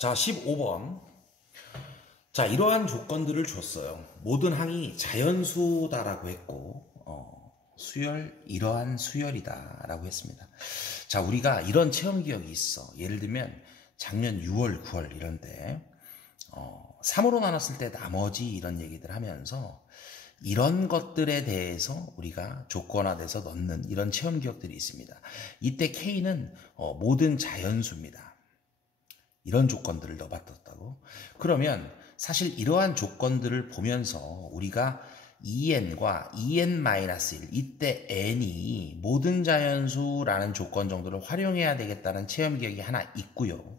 자, 15번. 자, 이러한 조건들을 줬어요. 모든 항이 자연수다라고 했고, 수열, 이러한 수열이다라고 했습니다. 자, 우리가 이런 체험 기억이 있어. 예를 들면, 작년 6월, 9월 이런데, 3으로 나눴을 때 나머지 이런 얘기들 하면서, 이런 것들에 대해서 우리가 조건화돼서 넣는 이런 체험 기억들이 있습니다. 이때 K는 모든 자연수입니다. 이런 조건들을 넣어봤다고. 그러면 사실 이러한 조건들을 보면서 우리가 EN과 EN-1 이때 N이 모든 자연수라는 조건 정도를 활용해야 되겠다는 체험 기억이 하나 있고요.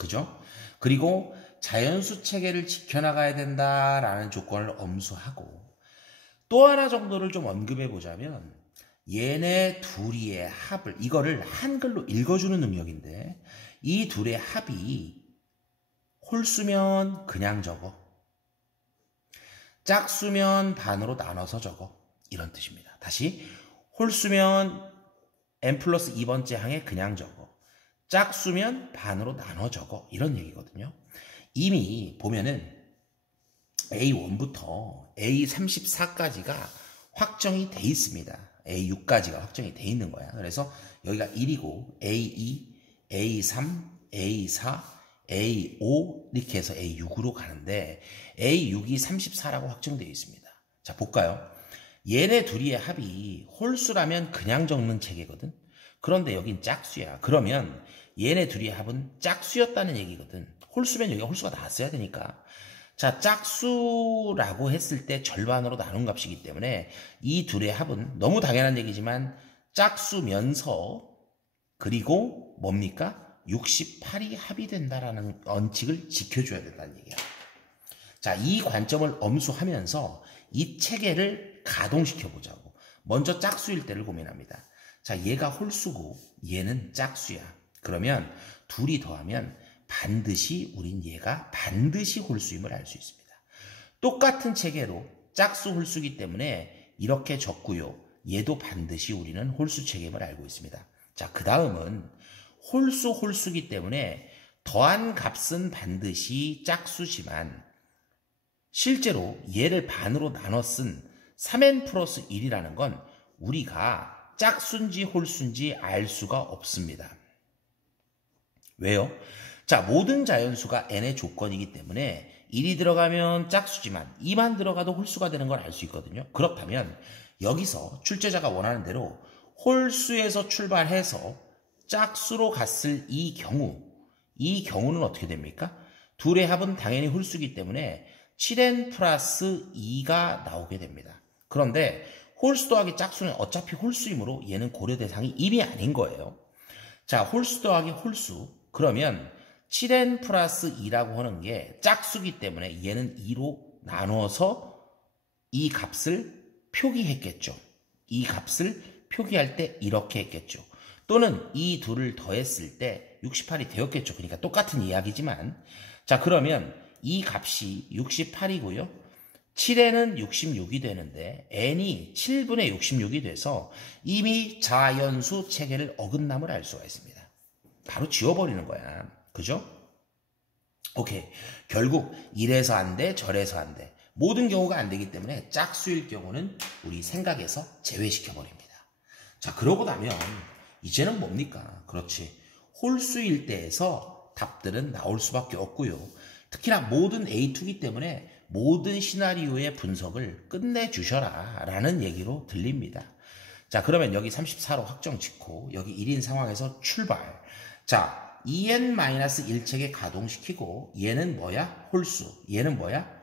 그죠? 그리고 자연수 체계를 지켜나가야 된다라는 조건을 엄수하고 또 하나 정도를 좀 언급해 보자면 얘네 둘이의 합을 이거를 한글로 읽어주는 능력인데 이 둘의 합이 홀수면 그냥 적어, 짝수면 반으로 나눠서 적어, 이런 뜻입니다. 다시, 홀수면 n 플러스 2번째 항에 그냥 적어, 짝수면 반으로 나눠 적어, 이런 얘기거든요. 이미 보면은 A1부터 A34까지가 확정이 돼 있습니다. A6까지가 확정이 돼 있는 거야. 그래서 여기가 1이고 A2, A3, A4, A5 이렇게 해서 A6으로 가는데 A6이 34라고 확정되어 있습니다. 자, 볼까요? 얘네 둘이의 합이 홀수라면 그냥 적는 체계거든. 그런데 여긴 짝수야. 그러면 얘네 둘이의 합은 짝수였다는 얘기거든. 홀수면 여기가 홀수가 나왔어야 되니까. 자, 짝수라고 했을 때 절반으로 나눈 값이기 때문에 이 둘의 합은 너무 당연한 얘기지만 짝수면서 그리고 뭡니까? 68이 합이 된다라는 원칙을 지켜줘야 된다는 얘기야. 자, 이 관점을 엄수하면서 이 체계를 가동시켜 보자고. 먼저 짝수일 때를 고민합니다. 자, 얘가 홀수고 얘는 짝수야. 그러면 둘이 더하면 반드시 우린 얘가 반드시 홀수임을 알 수 있습니다. 똑같은 체계로 짝수 홀수기 때문에 이렇게 적고요. 얘도 반드시 우리는 홀수 체계임을 알고 있습니다. 자, 그 다음은 홀수기 때문에 더한 값은 반드시 짝수지만 실제로 얘를 반으로 나눠 쓴 3n 플러스 1이라는 건 우리가 짝수인지 홀수인지 알 수가 없습니다. 왜요? 자, 모든 자연수가 n의 조건이기 때문에 1이 들어가면 짝수지만 2만 들어가도 홀수가 되는 걸 알 수 있거든요. 그렇다면 여기서 출제자가 원하는 대로 홀수에서 출발해서 짝수로 갔을 이 경우는 어떻게 됩니까? 둘의 합은 당연히 홀수이기 때문에 7n 플러스 2가 나오게 됩니다. 그런데 홀수 더하기 짝수는 어차피 홀수이므로 얘는 고려 대상이 이미 아닌 거예요. 자, 홀수 더하기 홀수. 그러면 7n 플러스 2라고 하는 게 짝수기 때문에 얘는 2로 나눠서 이 값을 표기했겠죠. 이 값을 표기할 때 이렇게 했겠죠. 또는 이 둘을 더했을 때 68이 되었겠죠. 그러니까 똑같은 이야기지만 자, 그러면 이 값이 68이고요. 7n은 66이 되는데 n이 7분의 66이 돼서 이미 자연수 체계를 어긋남을 알 수가 있습니다. 바로 지워버리는 거야. 그죠? 오케이. 결국 이래서 안 돼, 저래서 안 돼. 모든 경우가 안 되기 때문에 짝수일 경우는 우리 생각에서 제외시켜버립니다. 자, 그러고 나면 이제는 뭡니까? 그렇지. 홀수일 때에서 답들은 나올 수밖에 없고요. 특히나 모든 A2이기 때문에 모든 시나리오의 분석을 끝내주셔라 라는 얘기로 들립니다. 자, 그러면 여기 34로 확정 짓고 여기 1인 상황에서 출발. 자, EN-1 체계 가동시키고 얘는 뭐야? 홀수. 얘는 뭐야?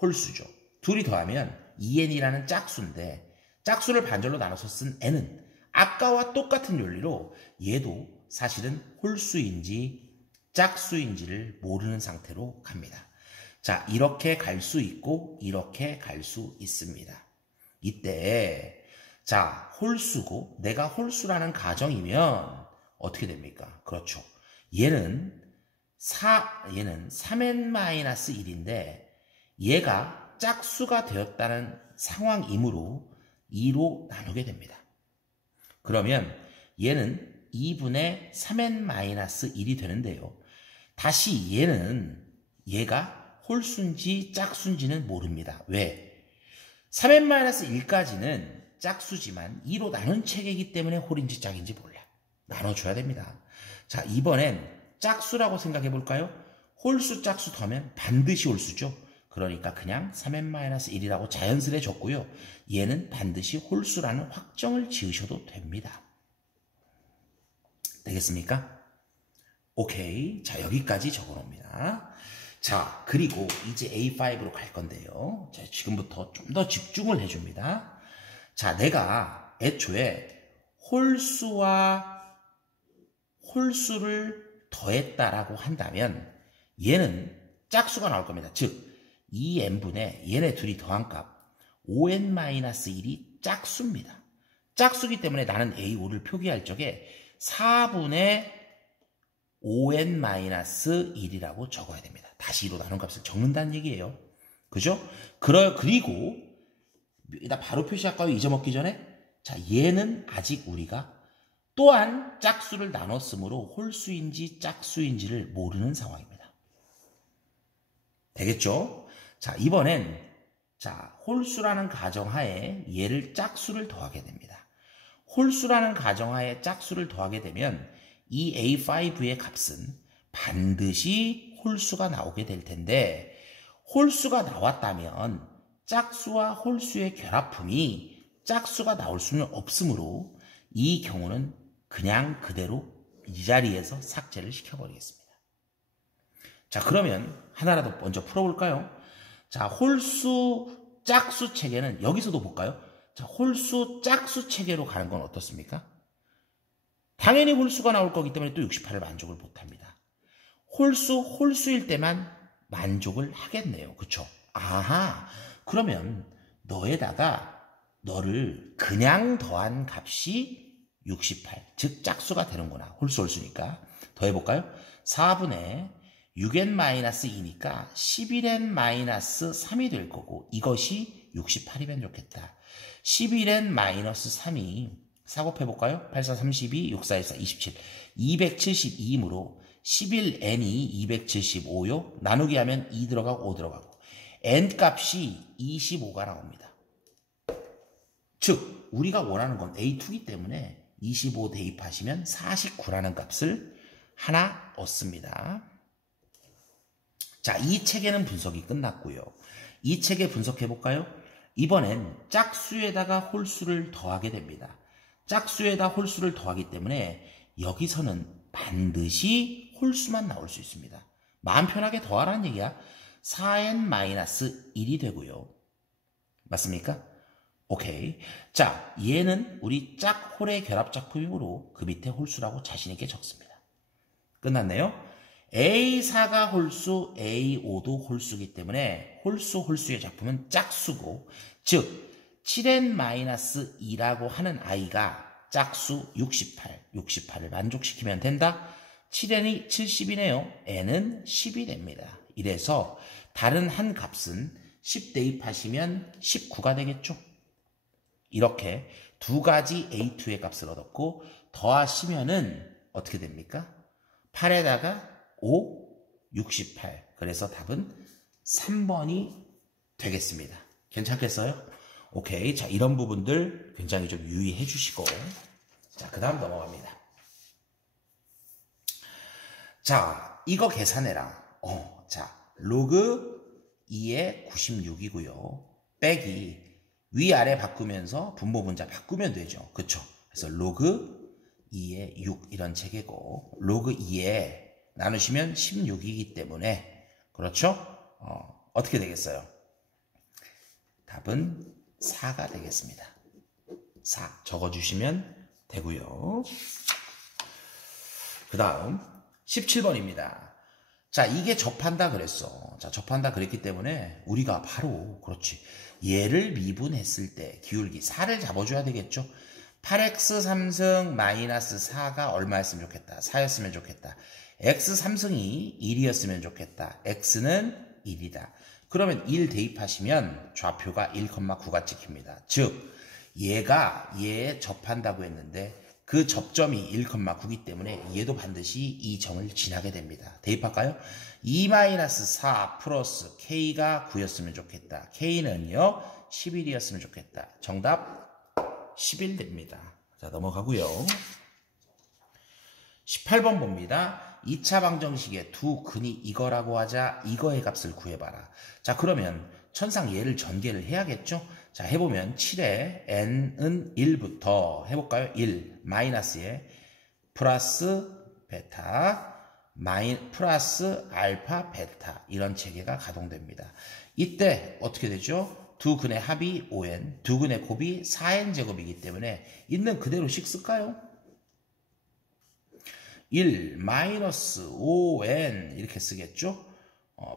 홀수죠. 둘이 더하면 EN이라는 짝수인데 짝수를 반절로 나눠서 쓴 N은 아까와 똑같은 논리로 얘도 사실은 홀수인지 짝수인지를 모르는 상태로 갑니다. 자, 이렇게 갈 수 있고 이렇게 갈 수 있습니다. 이때 자, 홀수고 내가 홀수라는 가정이면 어떻게 됩니까? 그렇죠. 얘는 3n-1인데 얘가 짝수가 되었다는 상황이므로 2로 나누게 됩니다. 그러면 얘는 2분의 3n-1이 되는데요. 다시 얘가 홀수인지 짝수인지는 모릅니다. 왜? 3n-1까지는 짝수지만 2로 나눈 체계이기 때문에 홀인지 짝인지 몰라. 나눠줘야 됩니다. 자, 이번엔 짝수라고 생각해 볼까요? 홀수 짝수 더하면 반드시 홀수죠. 그러니까 그냥 3n-1이라고 자연스레 적고요. 얘는 반드시 홀수라는 확정을 지으셔도 됩니다. 되겠습니까? 오케이. 자, 여기까지 적어놓습니다. 자, 그리고 이제 A5로 갈 건데요. 자, 지금부터 좀 더 집중을 해줍니다. 자, 내가 애초에 홀수를 더했다라고 한다면 얘는 짝수가 나올 겁니다. 즉, 2n분의 얘네 둘이 더한 값 5n-1이 짝수입니다. 짝수기 때문에 나는 A5를 표기할 적에 4분의 5n-1이라고 적어야 됩니다. 다시 2로 나눈 값을 적는다는 얘기예요. 그죠? 그리고 나 바로 표시할까요? 잊어먹기 전에? 자, 얘는 아직 우리가 또한 짝수를 나눴으므로 홀수인지 짝수인지를 모르는 상황입니다. 되겠죠? 자, 이번엔 홀수라는 가정하에 얘를 짝수를 더하게 됩니다. 홀수라는 가정하에 짝수를 더하게 되면 이 A5의 값은 반드시 홀수가 나오게 될 텐데 홀수가 나왔다면 짝수와 홀수의 결합품이 짝수가 나올 수는 없으므로 이 경우는 그냥 그대로 이 자리에서 삭제를 시켜버리겠습니다. 자, 그러면 하나라도 먼저 풀어볼까요? 자, 홀수 짝수 체계는 여기서도 볼까요? 자, 홀수 짝수 체계로 가는 건 어떻습니까? 당연히 홀수가 나올 거기 때문에 또 68을 만족을 못합니다. 홀수일 때만 만족을 하겠네요. 그쵸? 아하, 그러면 너를 그냥 더한 값이 68, 즉 짝수가 되는구나. 홀수니까. 더해볼까요? 4분의 6n-2니까 11n-3이 될 거고 이것이 68이면 좋겠다. 11n-3이 4 곱해볼까요? 8, 4, 32, 6, 4, 1, 4, 27. 272이므로 11n이 275요. 나누기 하면 2 들어가고 5 들어가고. n 값이 25가 나옵니다. 즉 우리가 원하는 건 A2이기 때문에 25 대입하시면 49라는 값을 하나 얻습니다. 자, 이 체계는 분석이 끝났고요. 이 체계 분석해볼까요? 이번엔 짝수에다가 홀수를 더하게 됩니다. 짝수에다 홀수를 더하기 때문에 여기서는 반드시 홀수만 나올 수 있습니다. 마음 편하게 더하라는 얘기야. 4n-1이 되고요. 맞습니까? 오케이. 자, 얘는 우리 짝홀의 결합작품이므로 그 밑에 홀수라고 자신있게 적습니다. 끝났네요. A4가 홀수, A5도 홀수이기 때문에 홀수의 작품은 짝수고, 즉 7n-2라고 하는 아이가 짝수 68을 만족시키면 된다. 7n이 70이네요. n은 10이 됩니다. 이래서 다른 한 값은 10 대입하시면 19가 되겠죠. 이렇게 두 가지 A2의 값을 얻었고 더하시면은 어떻게 됩니까? 8에다가 5, 68. 그래서 답은 3번이 되겠습니다. 괜찮겠어요? 오케이. 자, 이런 부분들 굉장히 좀 유의해 주시고. 자, 그 다음 넘어갑니다. 자, 이거 계산해라. 자, 로그 2의 96이고요. 빼기 위아래 바꾸면서 분모 분자 바꾸면 되죠. 그쵸? 그래서 로그 2의 6 이런 체계고 로그 2에 나누시면 16이기 때문에 그렇죠? 어떻게 되겠어요? 답은 4가 되겠습니다. 4 적어주시면 되고요. 그 다음 17번입니다. 자, 이게 접한다 그랬어. 자, 접한다 그랬기 때문에 우리가 바로 그렇지. 얘를 미분했을 때 기울기 4를 잡아줘야 되겠죠. 8x 3승 마이너스 4가 얼마였으면 좋겠다. 4였으면 좋겠다. x 3승이 1이었으면 좋겠다. x는 1이다. 그러면 1 대입하시면 좌표가 1,9가 찍힙니다. 즉 얘 접한다고 했는데 그 접점이 1,9이기 때문에 얘도 반드시 이 점을 지나게 됩니다. 대입할까요? 2-4 플러스 K가 9였으면 좋겠다. K는요 11이었으면 좋겠다. 정답 11 됩니다. 자, 넘어가고요. 18번 봅니다. 2차 방정식의 두 근이 이거라고 하자 이거의 값을 구해봐라. 자, 그러면 천상 얘를 전개를 해야겠죠? 자, 해보면 7에 n은 1부터 해볼까요? 1 마이너스에 플러스 베타 플러스 알파 베타 이런 체계가 가동됩니다. 이때 어떻게 되죠? 두 근의 합이 5n, 두 근의 곱이 4n 제곱이기 때문에 있는 그대로씩 쓸까요? 1 마이너스 5n 이렇게 쓰겠죠?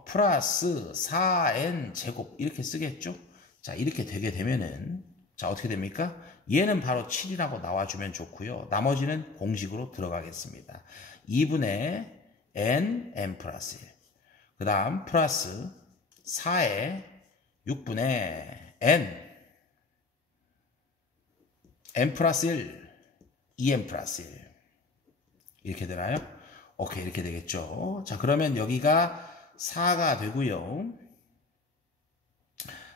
플러스 4n 제곱 이렇게 쓰겠죠? 자, 이렇게 되게 되면은 자, 어떻게 됩니까? 얘는 바로 7이라고 나와주면 좋고요. 나머지는 공식으로 들어가겠습니다. 2분의 n 플러스 1. 그 다음 플러스 4에 6분의 n 플러스 1, 2n 플러스 1. 이렇게 되나요? 오케이, 이렇게 되겠죠. 자, 그러면 여기가 4가 되고요.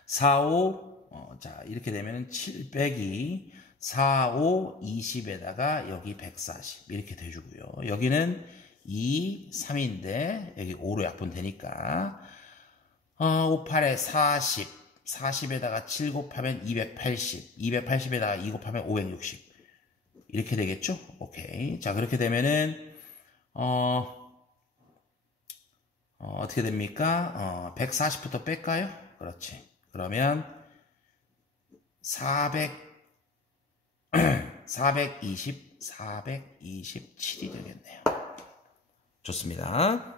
4, 5, 자, 이렇게 되면 7 빼기 4, 5, 20에다가 여기 140 이렇게 돼주고요. 여기는 2, 3인데 여기 5로 약분되니까 5, 8에 40, 40에다가 7 곱하면 280, 280에다가 2 곱하면 560 이렇게 되겠죠? 오케이. 자, 그렇게 되면은 어떻게 됩니까? 140부터 뺄까요? 그렇지. 그러면 427이 되겠네요. 좋습니다.